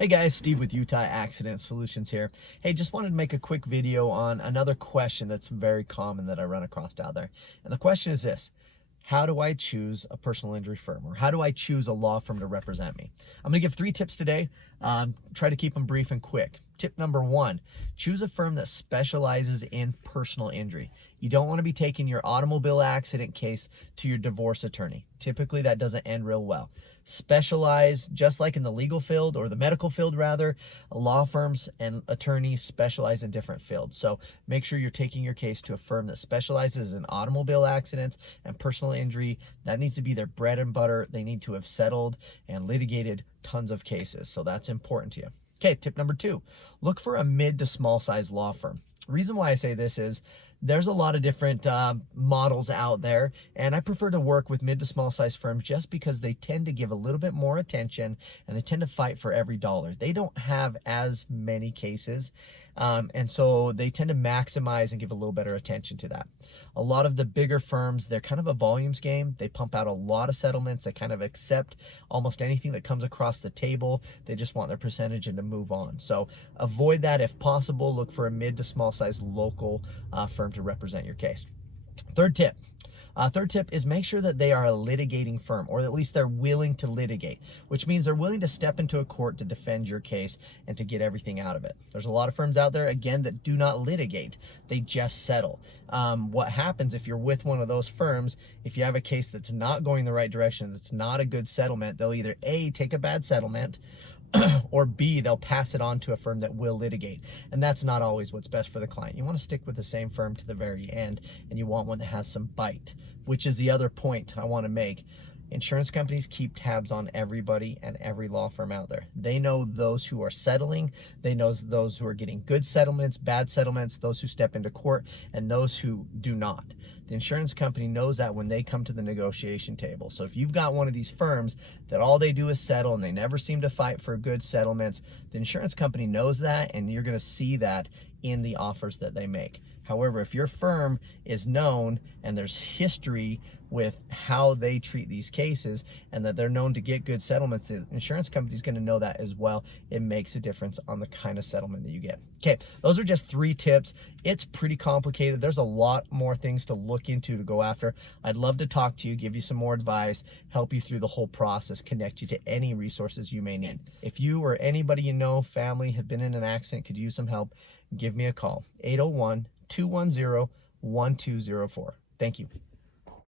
Hey guys, Steve with Utah Accident Solutions here. Hey, just wanted to make a quick video on another question that's very common that I run across out there. And the question is this: how do I choose a personal injury firm, or how do I choose a law firm to represent me? I'm gonna give 3 tips today. Try to keep them brief and quick. Tip number 1, choose a firm that specializes in personal injury. You don't want to be taking your automobile accident case to your divorce attorney. Typically that doesn't end real well. Specialize, just like in the legal field, or the medical field rather, law firms and attorneys specialize in different fields. So make sure you're taking your case to a firm that specializes in automobile accidents and personal injury. That needs to be their bread and butter. They need to have settled and litigated tons of cases. So that's important to you. Okay, tip number 2, look for a mid to small size law firm. The reason why I say this is there's a lot of different models out there, and I prefer to work with mid to small size firms just because they tend to give a little bit more attention and they tend to fight for every dollar. They don't have as many cases, and so they tend to maximize and give a little better attention to that. A lot of the bigger firms, they're kind of a volumes game. They pump out a lot of settlements. They kind of accept almost anything that comes across the table. They just want their percentage and to move on. So avoid that if possible. Look for a mid to small size local firm to represent your case. Third tip is make sure that they are a litigating firm, or at least they're willing to litigate, which means they're willing to step into a court to defend your case and to get everything out of it. There's a lot of firms out there, again, that do not litigate. They just settle. What happens if you're with one of those firms, if you have a case that's not going the right direction, that's not a good settlement, they'll either A, take a bad settlement, or B, they'll pass it on to a firm that will litigate. And that's not always what's best for the client. You want to stick with the same firm to the very end, and you want one that has some bite, which is the other point I want to make. Insurance companies keep tabs on everybody and every law firm out there. They know those who are settling, they know those who are getting good settlements, bad settlements, those who step into court, and those who do not. The insurance company knows that when they come to the negotiation table. So if you've got one of these firms that all they do is settle and they never seem to fight for good settlements, the insurance company knows that, and you're going to see that in the offers that they make. However, if your firm is known and there's history with how they treat these cases and that they're known to get good settlements, the insurance company is going to know that as well. It makes a difference on the kind of settlement that you get. Okay, those are just 3 tips. It's pretty complicated. There's a lot more things to look into, to go after. I'd love to talk to you, give you some more advice, help you through the whole process, connect you to any resources you may need. If you or anybody you know, family, have been in an accident, could use some help, give me a call, 801-210-1204. Thank you.